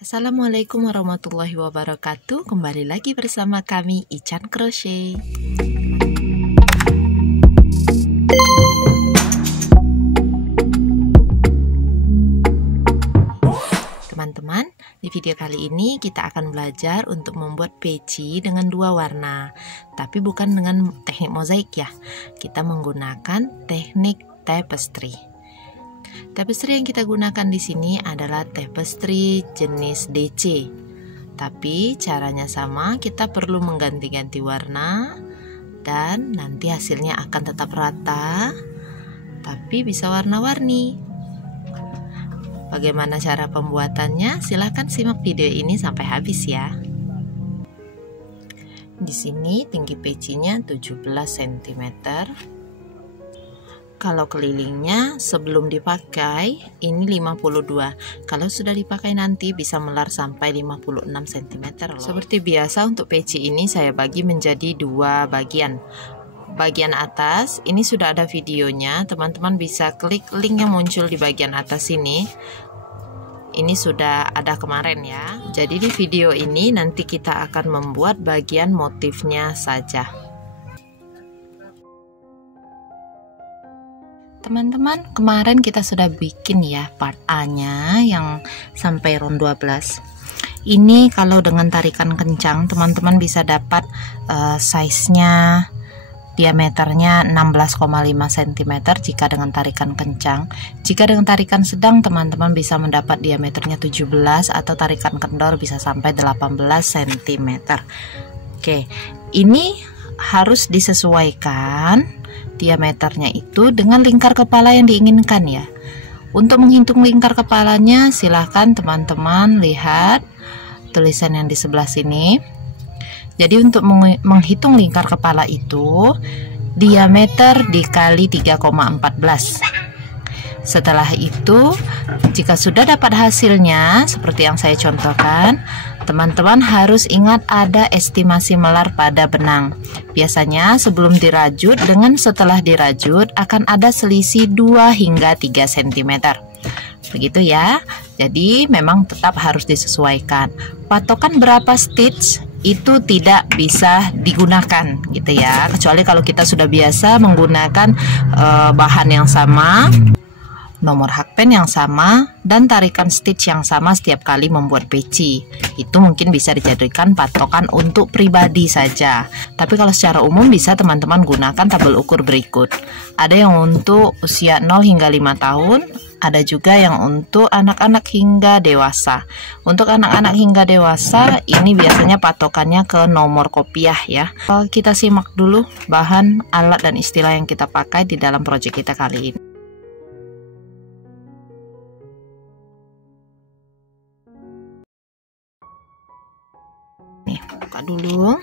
Assalamualaikum warahmatullahi wabarakatuh. Kembali lagi bersama kami Ican Crochet. Teman-teman, di video kali ini kita akan belajar untuk membuat peci dengan dua warna, tapi bukan dengan teknik mozaik ya. Kita menggunakan teknik tapestry. Tapestry yang kita gunakan di sini adalah tapestry jenis DC. Tapi caranya sama, kita perlu mengganti-ganti warna dan nanti hasilnya akan tetap rata, tapi bisa warna-warni. Bagaimana cara pembuatannya? Silahkan simak video ini sampai habis ya. Di sini tinggi pecinya 17 cm. Kalau kelilingnya sebelum dipakai ini 52. Kalau sudah dipakai nanti bisa melar sampai 56 cm loh. Seperti biasa untuk peci ini saya bagi menjadi dua bagian. Bagian atas ini sudah ada videonya, teman-teman bisa klik link yang muncul di bagian atas ini. Ini sudah ada kemarin ya. Jadi di video ini nanti kita akan membuat bagian motifnya saja. Teman-teman, kemarin kita sudah bikin ya part A-nya yang sampai round 12. Ini kalau dengan tarikan kencang teman-teman bisa dapat size-nya, diameternya 16,5 cm jika dengan tarikan kencang. Jika dengan tarikan sedang teman-teman bisa mendapat diameternya 17 atau tarikan kendor bisa sampai 18 cm. Oke, ini harus disesuaikan diameternya itu dengan lingkar kepala yang diinginkan ya. Untuk menghitung lingkar kepalanya silahkan teman-teman lihat tulisan yang di sebelah sini. Jadi untuk menghitung lingkar kepala itu diameter dikali 3,14. Setelah itu jika sudah dapat hasilnya seperti yang saya contohkan, teman-teman harus ingat ada estimasi melar pada benang. Biasanya sebelum dirajut dengan setelah dirajut akan ada selisih 2 hingga 3 cm. Begitu ya. Jadi memang tetap harus disesuaikan. Patokan berapa stitch itu tidak bisa digunakan gitu ya, kecuali kalau kita sudah biasa menggunakan bahan yang sama, nomor hakpen yang sama, dan tarikan stitch yang sama setiap kali membuat peci. Itu mungkin bisa dijadikan patokan untuk pribadi saja. Tapi kalau secara umum bisa teman-teman gunakan tabel ukur berikut. Ada yang untuk usia 0 hingga 5 tahun, ada juga yang untuk anak-anak hingga dewasa. Untuk anak-anak hingga dewasa ini biasanya patokannya ke nomor kopiah ya. Kita simak dulu bahan, alat, dan istilah yang kita pakai di dalam proyek kita kali ini. Nih, buka dulu.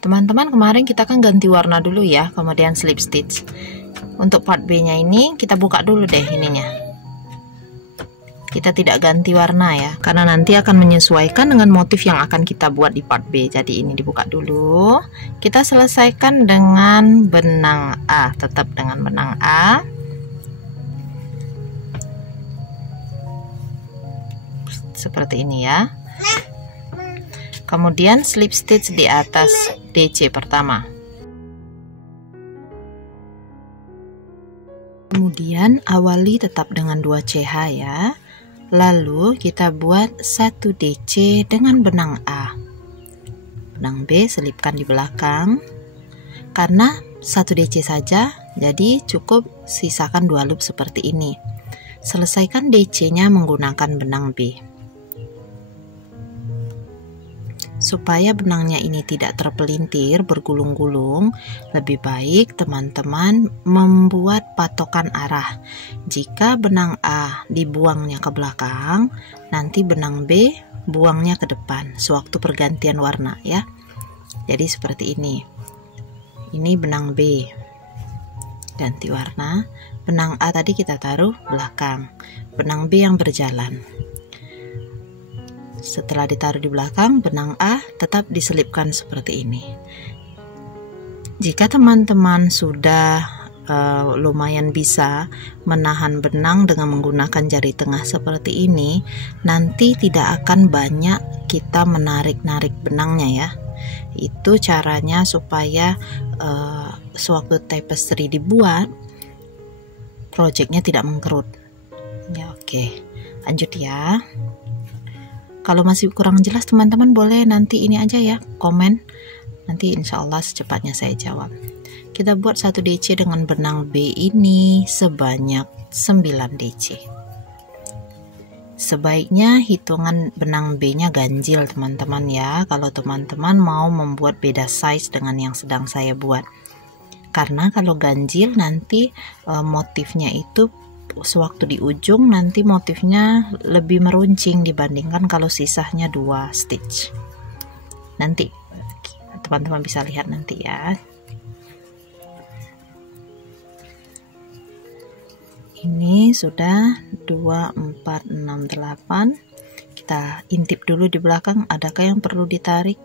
Teman-teman, kemarin kita kan ganti warna dulu ya, kemudian slip stitch. Untuk part B nya ini kita buka dulu deh ininya. Kita tidak ganti warna ya, karena nanti akan menyesuaikan dengan motif yang akan kita buat di part B. Jadi ini dibuka dulu. Kita selesaikan dengan benang A, tetap dengan benang A. Seperti ini ya. Kemudian slip stitch di atas DC pertama. Kemudian awali tetap dengan 2 CH ya. Lalu kita buat 1 DC dengan benang A. Benang B selipkan di belakang. Karena 1 DC saja, jadi cukup sisakan 2 loop seperti ini. Selesaikan DC-nya menggunakan benang B. Supaya benangnya ini tidak terpelintir bergulung-gulung, lebih baik teman-teman membuat patokan arah. Jika benang A dibuangnya ke belakang, nanti benang B buangnya ke depan sewaktu pergantian warna ya. Jadi seperti ini. Ini benang B, ganti warna. Benang A tadi kita taruh belakang, benang B yang berjalan. Setelah ditaruh di belakang, benang A tetap diselipkan seperti ini. Jika teman-teman sudah lumayan bisa menahan benang dengan menggunakan jari tengah seperti ini, nanti tidak akan banyak kita menarik-narik benangnya ya. Itu caranya supaya sewaktu tapestry dibuat, projectnya tidak mengkerut ya. Oke, lanjut ya. Kalau masih kurang jelas teman-teman boleh nanti ini aja ya, komen, nanti insya Allah secepatnya saya jawab. Kita buat 1 DC dengan benang B ini sebanyak 9 DC. Sebaiknya hitungan benang B nya ganjil teman-teman ya, kalau teman-teman mau membuat beda size dengan yang sedang saya buat. Karena kalau ganjil nanti motifnya itu sewaktu di ujung nanti motifnya lebih meruncing dibandingkan kalau sisanya 2 stitch. Nanti teman-teman bisa lihat nanti ya. Ini sudah 2, 4, 6, 8. Kita intip dulu di belakang, adakah yang perlu ditarik?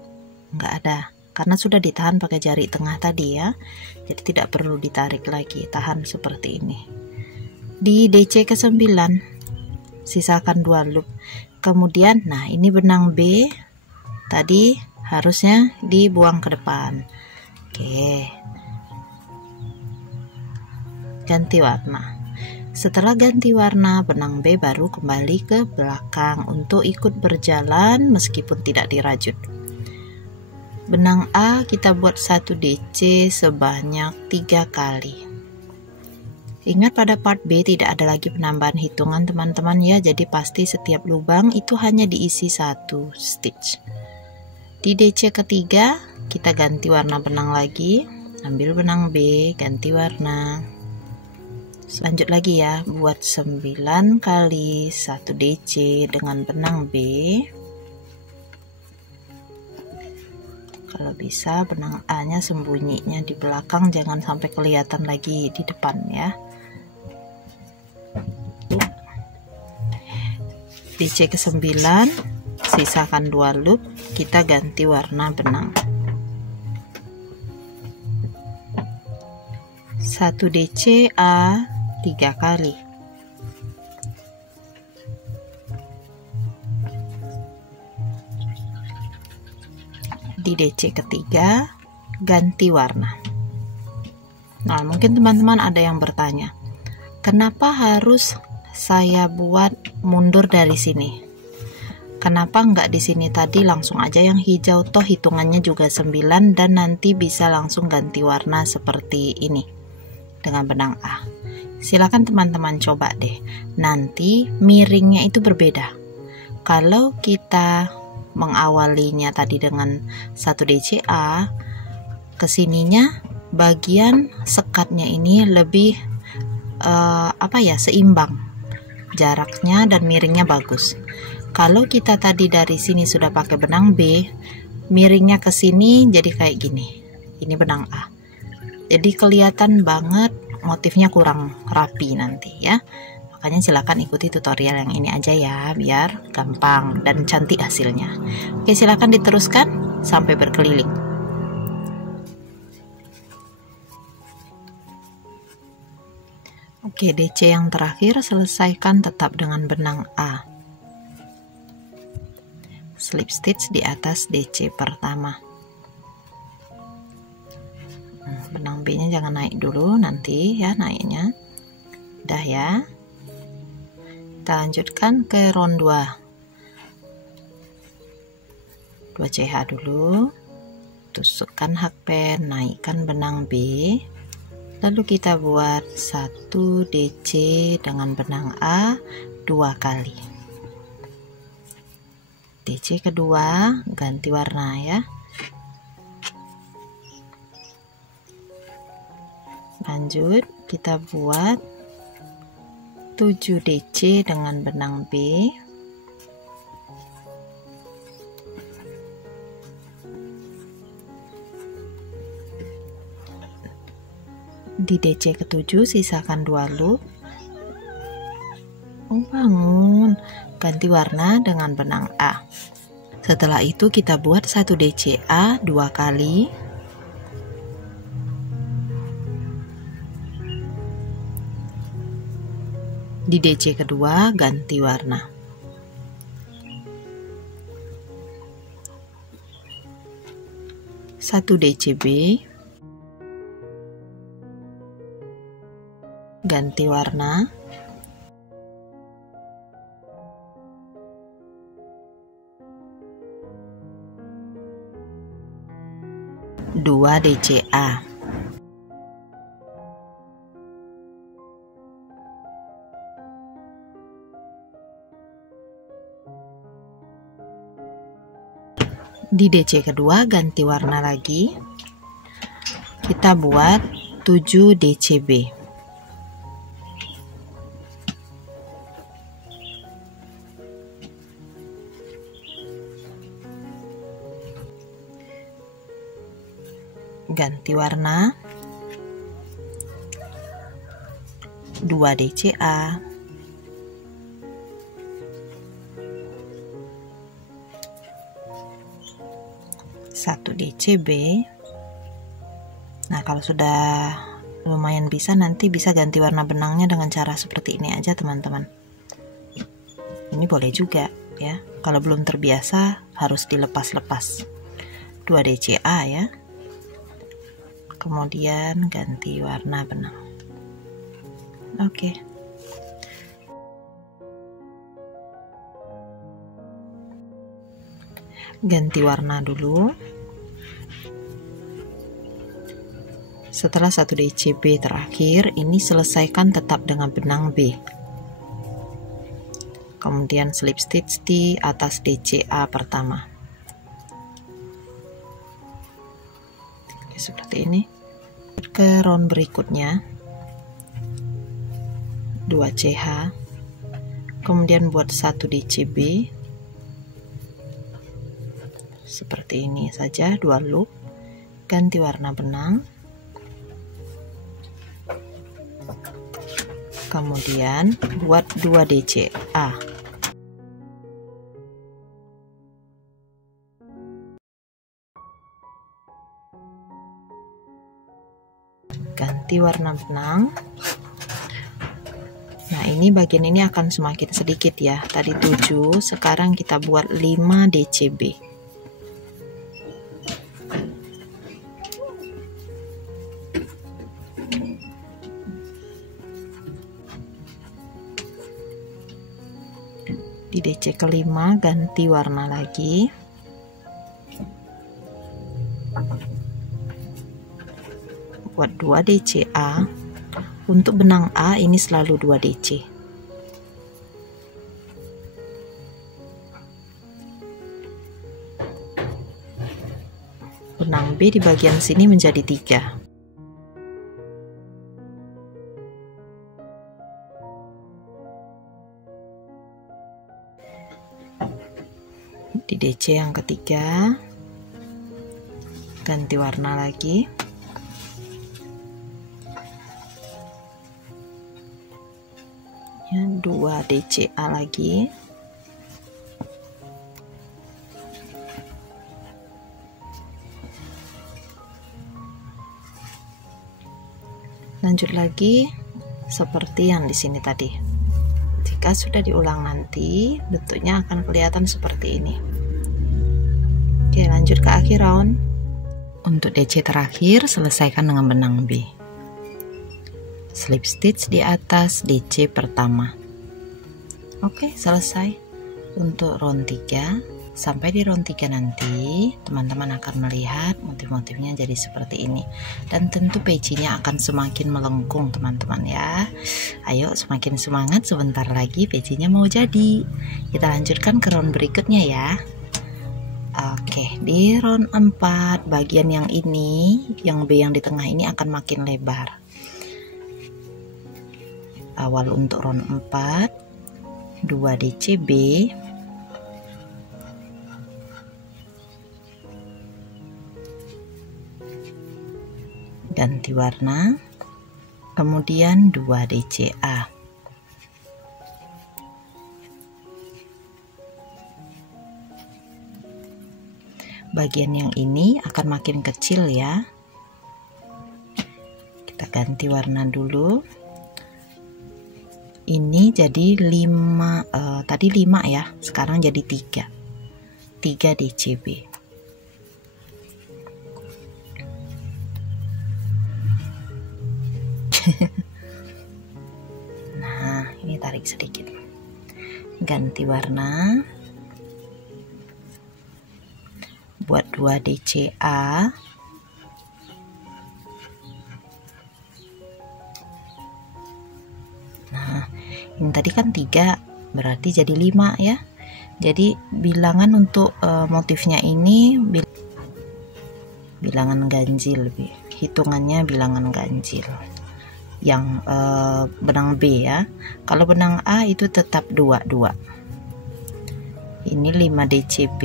Enggak ada, karena sudah ditahan pakai jari tengah tadi ya, jadi tidak perlu ditarik lagi, tahan seperti ini. Di DC ke-9 sisakan 2 loop. Kemudian nah ini benang B tadi harusnya dibuang ke depan. Oke, ganti warna. Setelah ganti warna, benang B baru kembali ke belakang untuk ikut berjalan meskipun tidak dirajut. Benang A kita buat 1 DC sebanyak 3 kali. Ingat pada part B tidak ada lagi penambahan hitungan teman-teman ya, jadi pasti setiap lubang itu hanya diisi 1 stitch. Di DC ketiga kita ganti warna benang lagi, ambil benang B, ganti warna. Lanjut lagi ya, buat 9 kali 1 DC dengan benang B. Kalau bisa benang A nya sembunyinya di belakang, jangan sampai kelihatan lagi di depan ya. DC ke-9 sisakan 2 loop, kita ganti warna benang. 1 DC A 3 kali. Di DC ketiga ganti warna. Nah, mungkin teman-teman ada yang bertanya, kenapa harus saya buat mundur dari sini? Kenapa enggak di sini tadi langsung aja yang hijau, toh hitungannya juga 9 dan nanti bisa langsung ganti warna seperti ini dengan benang A. Silakan teman-teman coba deh, nanti miringnya itu berbeda. Kalau kita mengawalinya tadi dengan 1 DCA, kesininya bagian sekatnya ini lebih seimbang jaraknya dan miringnya bagus. Kalau kita tadi dari sini sudah pakai benang B, miringnya ke sini jadi kayak gini. Ini benang A. Jadi kelihatan banget motifnya kurang rapi nanti ya. Makanya silakan ikuti tutorial yang ini aja ya, biar gampang dan cantik hasilnya. Oke, silakan diteruskan sampai berkeliling. Oke, DC yang terakhir selesaikan tetap dengan benang A. Slip stitch di atas DC pertama. Benang B nya jangan naik dulu, nanti ya naiknya. Udah ya. Kita lanjutkan ke round 2 CH dulu, tusukkan hakpen, naikkan benang B, lalu kita buat 1 DC dengan benang A 2 kali. DC kedua ganti warna ya. Lanjut kita buat 7 DC dengan benang B. Di DC ke-7 sisakan 2 loop. Bangun, ganti warna dengan benang A. Setelah itu kita buat 1 DCA 2 kali. Di DC kedua ganti warna. Satu DCB, ganti warna. Dua DCA. Di DC kedua ganti warna lagi. Kita buat 7 DCB. Ganti warna. 2 DCA. Satu DCB. Nah, kalau sudah lumayan bisa, nanti bisa ganti warna benangnya dengan cara seperti ini aja, teman-teman. Ini boleh juga ya. Kalau belum terbiasa harus dilepas-lepas. 2 DCA ya. Kemudian ganti warna benang. Oke. Ganti warna dulu. Setelah 1 DCB terakhir, ini selesaikan tetap dengan benang B. Kemudian slip stitch di atas DCA pertama. Oke, seperti ini. Ke round berikutnya 2 CH. Kemudian buat 1 DCB. Seperti ini saja, 2 loop. Ganti warna benang. Kemudian buat 2 DCA. Ganti warna benang. Nah, ini bagian ini akan semakin sedikit ya. Tadi 7, sekarang kita buat 5 DCB. Di DC kelima ganti warna lagi. Buat 2 DCA. Untuk benang A ini selalu 2 DC. Benang B di bagian sini menjadi 3. Di DC yang ketiga ganti warna lagi. Ya, 2 DCA lagi. Lanjut lagi seperti yang di sini tadi. Jika sudah diulang nanti, bentuknya akan kelihatan seperti ini. Oke, lanjut ke akhir round. Untuk DC terakhir, selesaikan dengan benang B. Slip stitch di atas DC pertama. Oke, selesai. Untuk round 3, sampai di round 3 nanti, teman-teman akan melihat motif-motifnya jadi seperti ini. Dan tentu pecinya akan semakin melengkung, teman-teman ya. Ayo semakin semangat, sebentar lagi pecinya mau jadi. Kita lanjutkan ke round berikutnya ya. Oke, di round 4 bagian yang ini, yang B yang di tengah ini akan makin lebar. Awal untuk round 4, 2 DCB. Ganti warna. Kemudian 2 DCA. Bagian yang ini akan makin kecil ya. Kita ganti warna dulu. Ini jadi 5, tadi 5 ya, sekarang jadi 3 DCB. Nah, ini tarik sedikit, ganti warna, buat 2 DCA. Nah, ini tadi kan 3, berarti jadi 5 ya. Jadi bilangan untuk motifnya ini bilangan ganjil, hitungannya bilangan ganjil yang benang B ya. Kalau benang A itu tetap 2. Ini 5 DCB,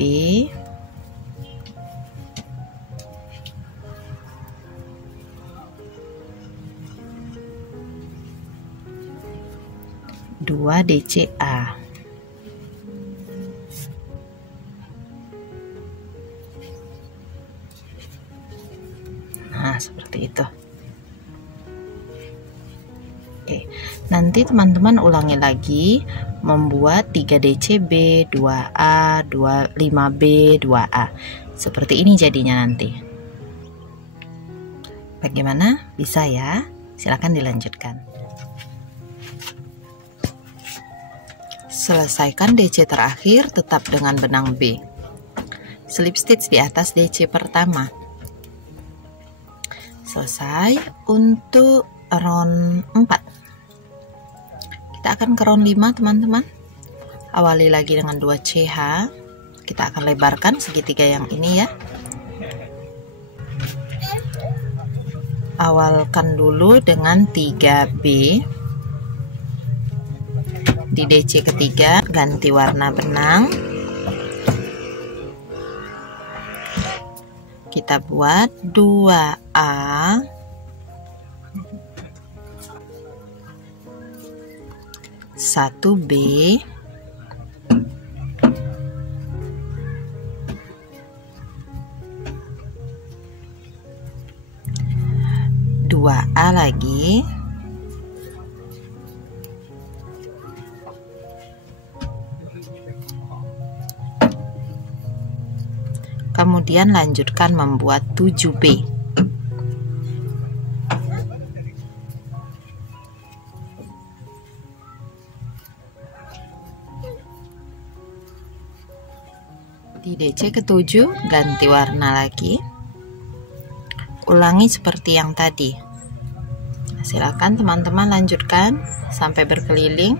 dua DCA. Nah, seperti itu. Oke, nanti teman-teman ulangi lagi membuat 3 DCB, 2A, 5B, 2A. Seperti ini jadinya nanti. Bagaimana? Bisa ya? Silakan dilanjutkan. Selesaikan DC terakhir tetap dengan benang B. Slip stitch di atas DC pertama. Selesai untuk round 4. Kita akan ke round 5 teman-teman. Awali lagi dengan 2 CH. Kita akan lebarkan segitiga yang ini ya. Awalkan dulu dengan 3B. Di DC ketiga ganti warna benang, kita buat 2A, 1B, 2A lagi, kemudian lanjutkan membuat 7B. Di DC ke-7 ganti warna lagi, ulangi seperti yang tadi. Silakan teman-teman lanjutkan sampai berkeliling,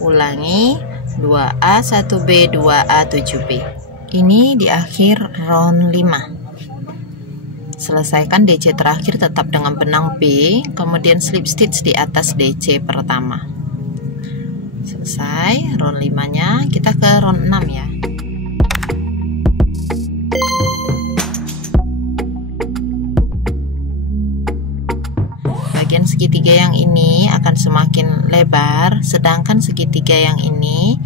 ulangi 2A, 1B, 2A, 7B. Ini di akhir round 5. Selesaikan DC terakhir tetap dengan benang B, kemudian slip stitch di atas DC pertama. Selesai round 5-nya, kita ke round 6 ya. Bagian segitiga yang ini akan semakin lebar, sedangkan segitiga yang ini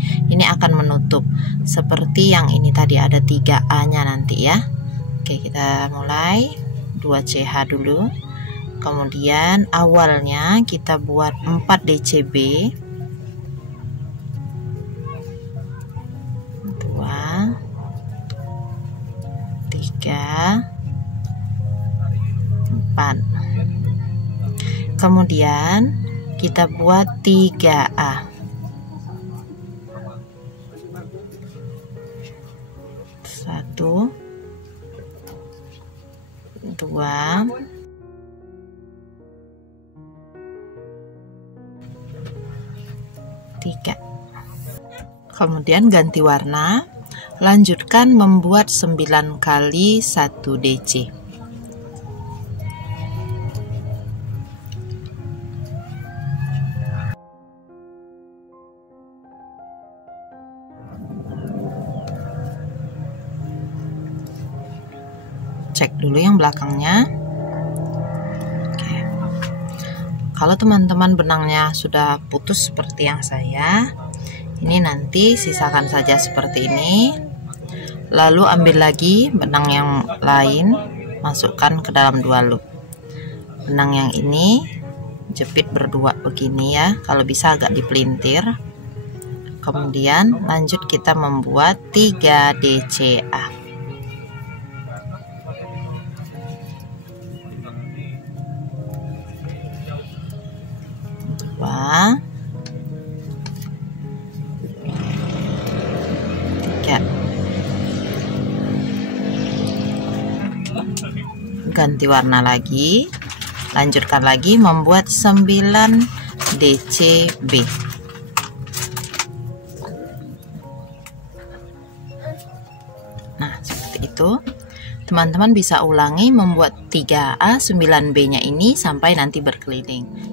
akan menutup seperti yang ini tadi, ada 3A nya nanti ya. Oke, kita mulai 2 CH dulu, kemudian awalnya kita buat 4 DCB, 2, 3, 4. Kemudian kita buat 3A, 1, 2, 3. Kemudian ganti warna, lanjutkan membuat 9 kali 1 DC. Cek dulu yang belakangnya. Oke. Kalau teman-teman benangnya sudah putus seperti yang saya, ini nanti sisakan saja seperti ini, lalu ambil lagi benang yang lain, masukkan ke dalam 2 loop. Benang yang ini jepit berdua begini ya, kalau bisa agak dipelintir. Kemudian lanjut kita membuat 3 DCA. Dua, 3. Ganti warna lagi, lanjutkan lagi membuat 9 DCB. Nah, seperti itu. Teman-teman bisa ulangi membuat 3A 9B nya ini sampai nanti berkeliling.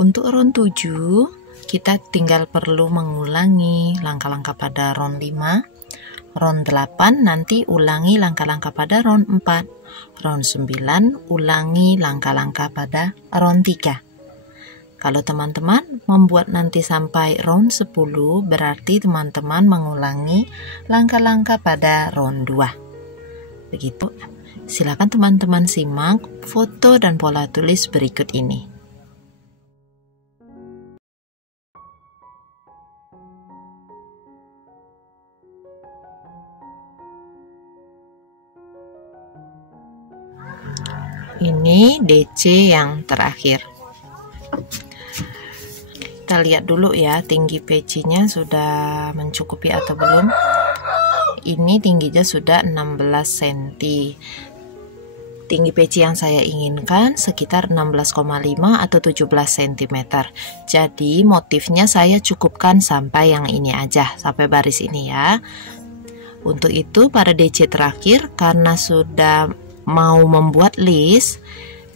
Untuk round 7, kita tinggal perlu mengulangi langkah-langkah pada round 5. Round 8 nanti ulangi langkah-langkah pada round 4. Round 9 ulangi langkah-langkah pada round 3. Kalau teman-teman membuat nanti sampai round 10, berarti teman-teman mengulangi langkah-langkah pada round 2. Begitu. Silakan teman-teman simak foto dan pola tulis berikut ini. Ini DC yang terakhir. Kita lihat dulu ya, tinggi pecinya sudah mencukupi atau belum. Ini tingginya sudah 16 cm. Tinggi peci yang saya inginkan sekitar 16,5 atau 17 cm. Jadi motifnya saya cukupkan sampai yang ini aja, sampai baris ini ya. Untuk itu pada DC terakhir, karena sudah mau membuat list,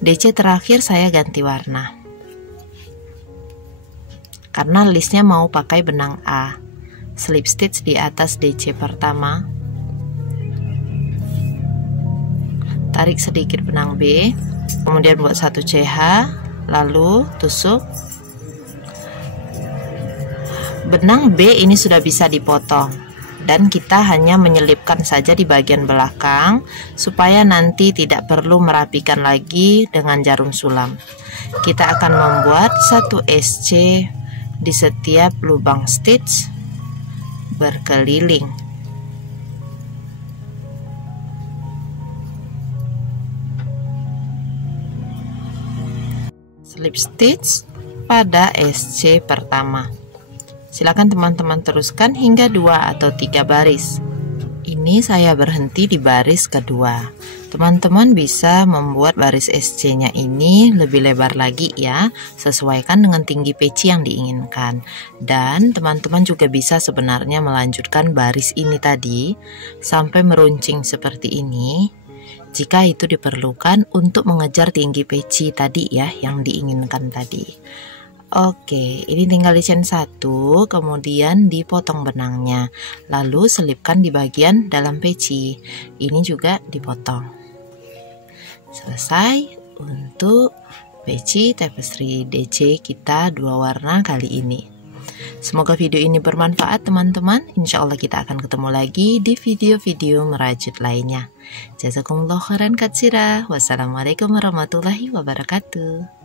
DC terakhir saya ganti warna karena listnya mau pakai benang A. Slip stitch di atas DC pertama, tarik sedikit benang B, kemudian buat 1 CH, lalu tusuk. Benang B ini sudah bisa dipotong dan kita hanya menyelipkan saja di bagian belakang supaya nanti tidak perlu merapikan lagi dengan jarum sulam. Kita akan membuat 1 SC di setiap lubang stitch berkeliling. Slip stitch pada SC pertama. Silakan teman-teman teruskan hingga 2 atau 3 baris. Ini saya berhenti di baris kedua. Teman-teman bisa membuat baris SC-nya ini lebih lebar lagi ya, sesuaikan dengan tinggi peci yang diinginkan. Dan teman-teman juga bisa sebenarnya melanjutkan baris ini tadi sampai meruncing seperti ini, jika itu diperlukan untuk mengejar tinggi peci tadi ya, yang diinginkan tadi. Oke, ini tinggal di chain 1, kemudian dipotong benangnya, lalu selipkan di bagian dalam peci. Ini juga dipotong. Selesai untuk peci tapestry DC kita 2 warna kali ini. Semoga video ini bermanfaat teman-teman. Insya Allah kita akan ketemu lagi di video-video merajut lainnya. Jazakumullah khairan katsira. Wassalamualaikum warahmatullahi wabarakatuh.